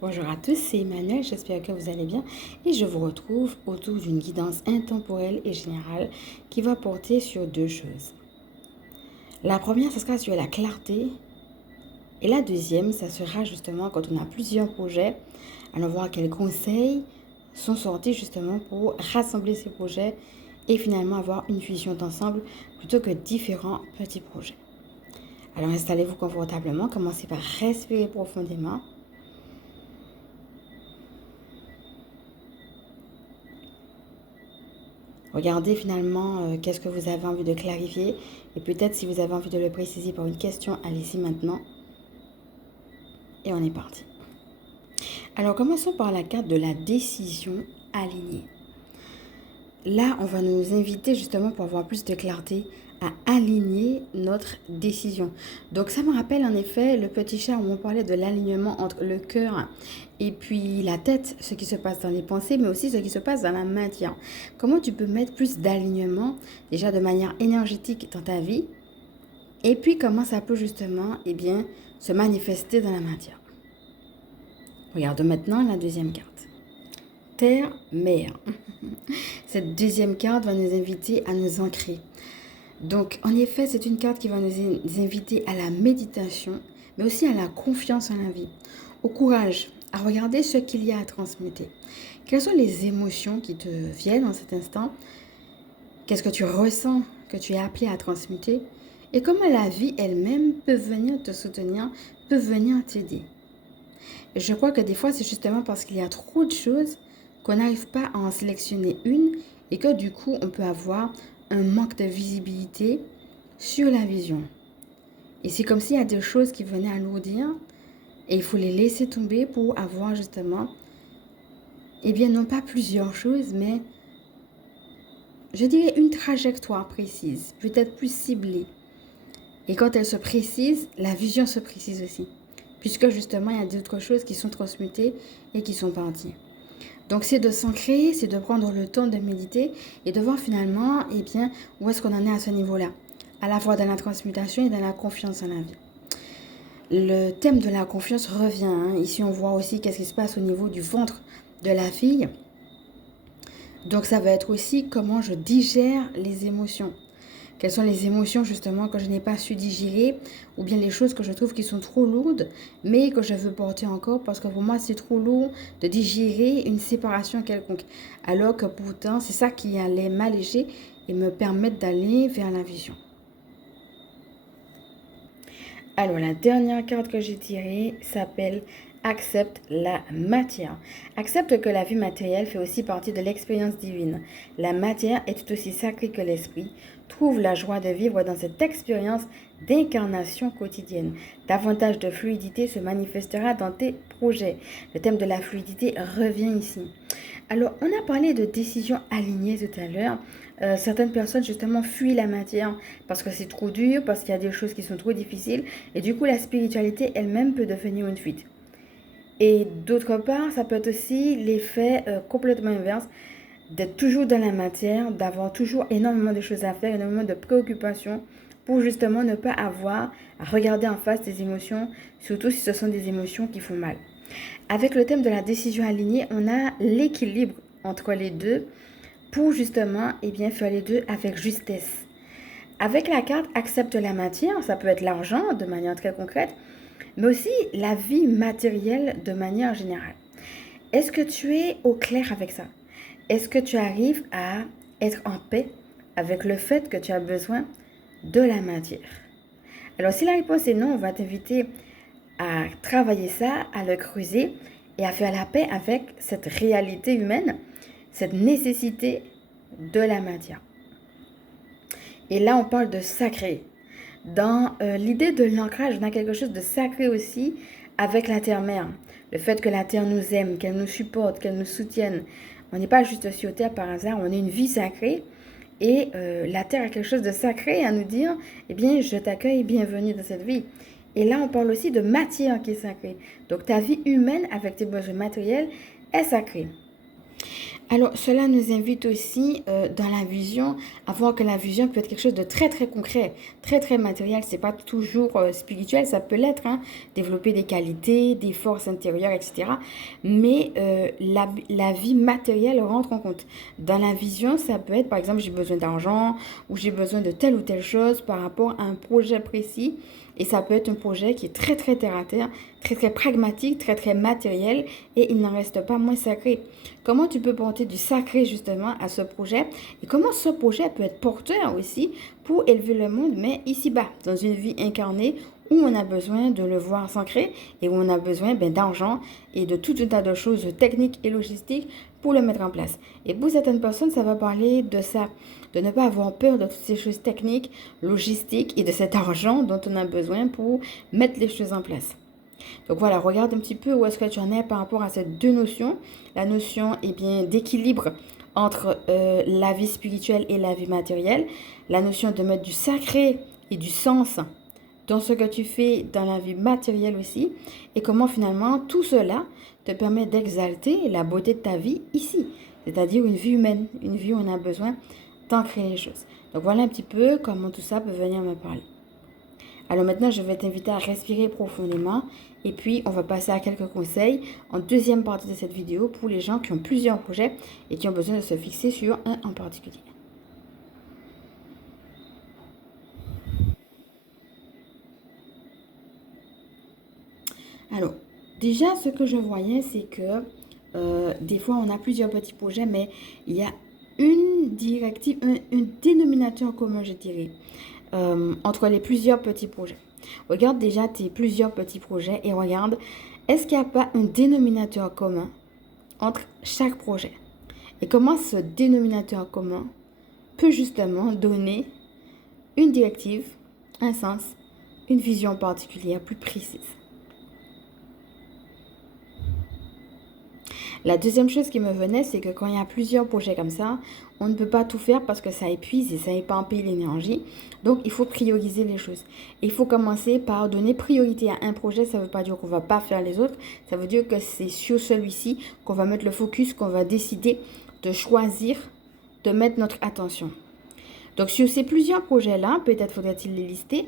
Bonjour à tous, c'est Emmanuel, j'espère que vous allez bien et je vous retrouve autour d'une guidance intemporelle et générale qui va porter sur deux choses. La première, ce sera sur la clarté et la deuxième, ça sera justement quand on a plusieurs projets, allons voir quels conseils sont sortis justement pour rassembler ces projets et finalement avoir une vision d'ensemble plutôt que différents petits projets. Alors installez-vous confortablement, commencez par respirer profondément. Regardez finalement qu'est-ce que vous avez envie de clarifier et peut-être si vous avez envie de le préciser par une question, allez-y maintenant. Et on est parti. Alors commençons par la carte de la décision alignée. Là, on va nous inviter justement pour avoir plus de clarté à aligner notre décision. Donc ça me rappelle en effet le petit chat où on parlait de l'alignement entre le cœur et puis la tête, ce qui se passe dans les pensées, mais aussi ce qui se passe dans la matière. Comment tu peux mettre plus d'alignement déjà de manière énergétique dans ta vie et puis comment ça peut justement se manifester dans la matière. Regarde maintenant la deuxième carte. Terre, mer. Cette deuxième carte va nous inviter à nous ancrer. Donc, en effet, c'est une carte qui va nous inviter à la méditation, mais aussi à la confiance en la vie, au courage, à regarder ce qu'il y a à transmuter. Quelles sont les émotions qui te viennent en cet instant? Qu'est-ce que tu ressens que tu es appelé à transmuter? Et comment la vie elle-même peut venir te soutenir, peut venir t'aider? Et je crois que des fois, c'est justement parce qu'il y a trop de choses qu'on n'arrive pas à en sélectionner une et que du coup, on peut avoir un manque de visibilité sur la vision. Et c'est comme s'il y a des choses qui venaient alourdir et il faut les laisser tomber pour avoir justement, non pas plusieurs choses, mais je dirais une trajectoire précise, peut-être plus ciblée. Et quand elle se précise, la vision se précise aussi. Puisque justement, il y a d'autres choses qui sont transmutées et qui sont parties. Donc, c'est de s'ancrer, c'est de prendre le temps de méditer et de voir finalement, où est-ce qu'on en est à ce niveau-là. À la fois dans la transmutation et dans la confiance en la vie. Le thème de la confiance revient. Ici, on voit aussi qu'est-ce qui se passe au niveau du ventre de la fille. Donc, ça va être aussi comment je digère les émotions. Quelles sont les émotions justement que je n'ai pas su digérer ou bien les choses que je trouve qui sont trop lourdes mais que je veux porter encore parce que pour moi c'est trop lourd de digérer une séparation quelconque. Alors que pourtant c'est ça qui allait m'alléger et me permettre d'aller vers la vision. Alors la dernière carte que j'ai tirée s'appelle accepte la matière. Accepte que la vie matérielle fait aussi partie de l'expérience divine. La matière est tout aussi sacrée que l'esprit. Trouve la joie de vivre dans cette expérience d'incarnation quotidienne. Davantage de fluidité se manifestera dans tes projets. Le thème de la fluidité revient ici. Alors, on a parlé de décisions alignées tout à l'heure. Certaines personnes, justement, fuient la matière parce que c'est trop dur, parce qu'il y a des choses qui sont trop difficiles. Et du coup, la spiritualité elle-même peut devenir une fuite. Et d'autre part, ça peut être aussi l'effet complètement inverse d'être toujours dans la matière, d'avoir toujours énormément de choses à faire, énormément de préoccupations pour justement ne pas avoir à regarder en face des émotions, surtout si ce sont des émotions qui font mal. Avec le thème de la décision alignée, on a l'équilibre entre les deux pour justement faire les deux avec justesse. Avec la carte accepte la matière, ça peut être l'argent de manière très concrète, mais aussi la vie matérielle de manière générale. Est-ce que tu es au clair avec ça? Est-ce que tu arrives à être en paix avec le fait que tu as besoin de la matière? Alors si la réponse est non, on va t'inviter à travailler ça, à le creuser et à faire la paix avec cette réalité humaine, cette nécessité de la matière. Et là, on parle de sacré. Dans l'idée de l'ancrage, on a quelque chose de sacré aussi avec la terre-mère. Le fait que la terre nous aime, qu'elle nous supporte, qu'elle nous soutienne. On n'est pas juste sur terre par hasard, on est une vie sacrée. Et la terre a quelque chose de sacré à nous dire, je t'accueille, bienvenue dans cette vie. Et là, on parle aussi de matière qui est sacrée. Donc, ta vie humaine avec tes besoins matériels est sacrée. Alors, cela nous invite aussi dans la vision à voir que la vision peut être quelque chose de très très concret, très très matériel. C'est pas toujours spirituel, ça peut l'être, hein, développer des qualités, des forces intérieures, etc. Mais la vie matérielle rentre en compte. Dans la vision, ça peut être, par exemple, j'ai besoin d'argent ou j'ai besoin de telle ou telle chose par rapport à un projet précis. Et ça peut être un projet qui est très très terre à terre, très très pragmatique, très très matériel et il n'en reste pas moins sacré. Comment tu peux porter du sacré justement à ce projet et comment ce projet peut être porteur aussi pour élever le monde, mais ici-bas, dans une vie incarnée où on a besoin de le voir s'ancrer et où on a besoin d'argent et de tout un tas de choses techniques et logistiques pour le mettre en place. Et pour certaines personnes, ça va parler de ça, de ne pas avoir peur de toutes ces choses techniques, logistiques et de cet argent dont on a besoin pour mettre les choses en place. Donc voilà, regarde un petit peu où est-ce que tu en es par rapport à ces deux notions. La notion d'équilibre entre la vie spirituelle et la vie matérielle. La notion de mettre du sacré et du sens dans ce que tu fais dans la vie matérielle aussi. Et comment finalement tout cela te permet d'exalter la beauté de ta vie ici. C'est-à-dire une vie humaine, une vie où on a besoin d'ancrer les choses. Donc voilà un petit peu comment tout ça peut venir me parler. Alors maintenant, je vais t'inviter à respirer profondément et puis on va passer à quelques conseils en deuxième partie de cette vidéo pour les gens qui ont plusieurs projets et qui ont besoin de se fixer sur un en particulier. Alors, déjà, ce que je voyais, c'est que des fois, on a plusieurs petits projets, mais il y a une directive, un dénominateur commun, je dirais, entre les plusieurs petits projets. Regarde déjà tes plusieurs petits projets et regarde, est-ce qu'il n'y a pas un dénominateur commun entre chaque projet? Et comment ce dénominateur commun peut justement donner une directive, un sens, une vision particulière plus précise. La deuxième chose qui me venait, c'est que quand il y a plusieurs projets comme ça, on ne peut pas tout faire parce que ça épuise et ça éparpille l'énergie. Donc, il faut prioriser les choses. Il faut commencer par donner priorité à un projet. Ça ne veut pas dire qu'on ne va pas faire les autres. Ça veut dire que c'est sur celui-ci qu'on va mettre le focus, qu'on va décider de choisir, de mettre notre attention. Donc, sur ces plusieurs projets-là, peut-être faudrait-il les lister.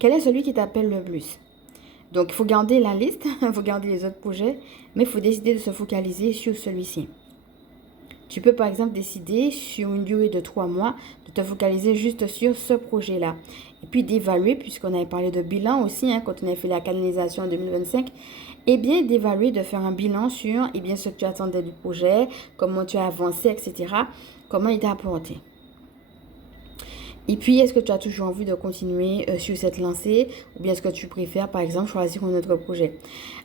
Quel est celui qui t'appelle le plus? Donc, il faut garder la liste, il faut garder les autres projets, mais il faut décider de se focaliser sur celui-ci. Tu peux par exemple décider sur une durée de 3 mois de te focaliser juste sur ce projet-là. Et puis d'évaluer, puisqu'on avait parlé de bilan aussi, hein, quand on a fait la canalisation en 2025, et bien d'évaluer, de faire un bilan sur ce que tu attendais du projet, comment tu as avancé, etc. Comment il t'a apporté. Et puis, est-ce que tu as toujours envie de continuer sur cette lancée ou bien est-ce que tu préfères, par exemple, choisir un autre projet?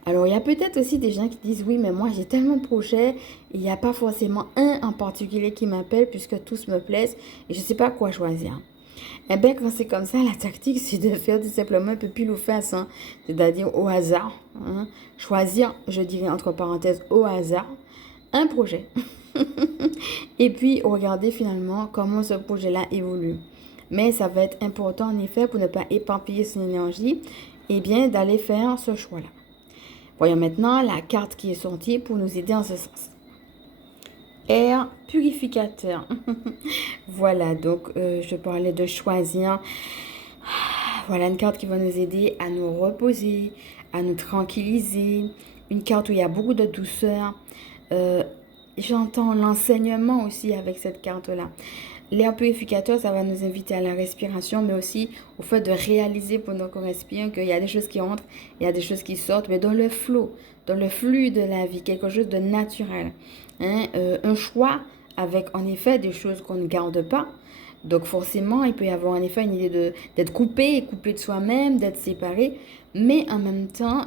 Alors, il y a peut-être aussi des gens qui disent, oui, mais moi, j'ai tellement de projets, il n'y a pas forcément un en particulier qui m'appelle puisque tous me plaisent et je ne sais pas quoi choisir. Eh bien, quand c'est comme ça, la tactique, c'est de faire tout simplement un peu pile ou face, hein, c'est-à-dire au hasard. Hein, choisir, je dirais entre parenthèses, au hasard, un projet. Et puis, regarder finalement comment ce projet-là évolue. Mais ça va être important en effet pour ne pas éparpiller son énergie et bien d'aller faire ce choix-là. Voyons maintenant la carte qui est sortie pour nous aider en ce sens. Air purificateur. Voilà, donc je parlais de choisir. Voilà une carte qui va nous aider à nous reposer, à nous tranquilliser. Une carte où il y a beaucoup de douceur. J'entends l'enseignement aussi avec cette carte-là. L'air purificateur, ça va nous inviter à la respiration, mais aussi au fait de réaliser pendant qu'on respire qu'il y a des choses qui entrent, il y a des choses qui sortent, mais dans le flow, dans le flux de la vie, quelque chose de naturel. Hein? Un choix avec en effet des choses qu'on ne garde pas. Donc forcément, il peut y avoir en effet une idée d'être coupé de soi-même, d'être séparé. Mais en même temps,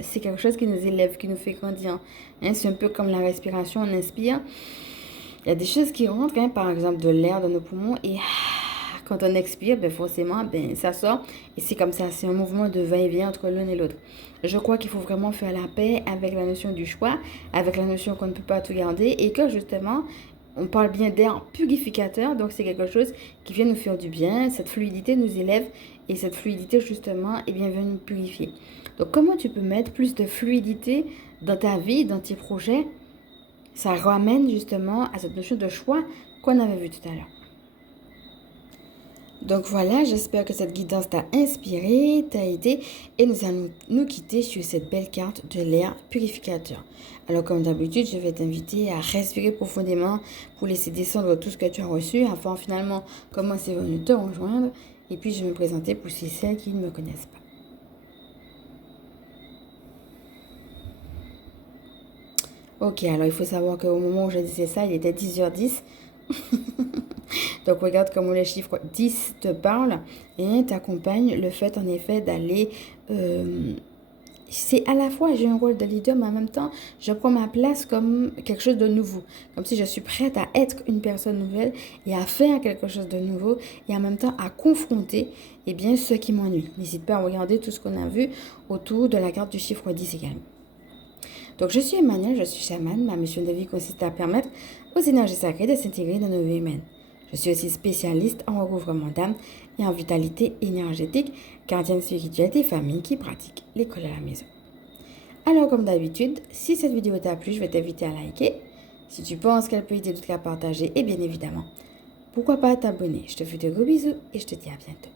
c'est quelque chose qui nous élève, qui nous fait grandir. Hein? C'est un peu comme la respiration, on inspire. Il y a des choses qui rentrent, hein, par exemple de l'air dans nos poumons et quand on expire, forcément, ça sort. Et c'est comme ça, c'est un mouvement de va-et-vient entre l'un et l'autre. Je crois qu'il faut vraiment faire la paix avec la notion du choix, avec la notion qu'on ne peut pas tout garder et que justement, on parle bien d'air purificateur. Donc c'est quelque chose qui vient nous faire du bien. Cette fluidité nous élève et cette fluidité justement vient nous purifier. Donc comment tu peux mettre plus de fluidité dans ta vie, dans tes projets? Ça ramène justement à cette notion de choix qu'on avait vu tout à l'heure. Donc voilà, j'espère que cette guidance t'a inspiré, t'a aidé et nous allons nous quitter sur cette belle carte de l'air purificateur. Alors comme d'habitude, je vais t'inviter à respirer profondément pour laisser descendre tout ce que tu as reçu afin finalement commencer à venir te rejoindre et puis je vais me présenter pour celles qui ne me connaissent pas. Ok, alors il faut savoir qu'au moment où je disais ça, il était 10h10. Donc regarde comment les chiffres 10 te parlent et t'accompagne le fait en effet d'aller... c'est à la fois j'ai un rôle de leader, mais en même temps, je prends ma place comme quelque chose de nouveau. Comme si je suis prête à être une personne nouvelle et à faire quelque chose de nouveau et en même temps à confronter ce qui m'ennuie. N'hésite pas à regarder tout ce qu'on a vu autour de la carte du chiffre 10 également. Donc je suis Emmanuel, je suis chamane. Ma mission de vie consiste à permettre aux énergies sacrées de s'intégrer dans nos vies humaines. Je suis aussi spécialiste en recouvrement d'âme et en vitalité énergétique, gardienne spirituelle des familles qui pratiquent l'école à la maison. Alors comme d'habitude, si cette vidéo t'a plu, je vais t'inviter à liker. Si tu penses qu'elle peut aider d'autres à partager, et bien évidemment, pourquoi pas t'abonner. Je te fais de gros bisous et je te dis à bientôt.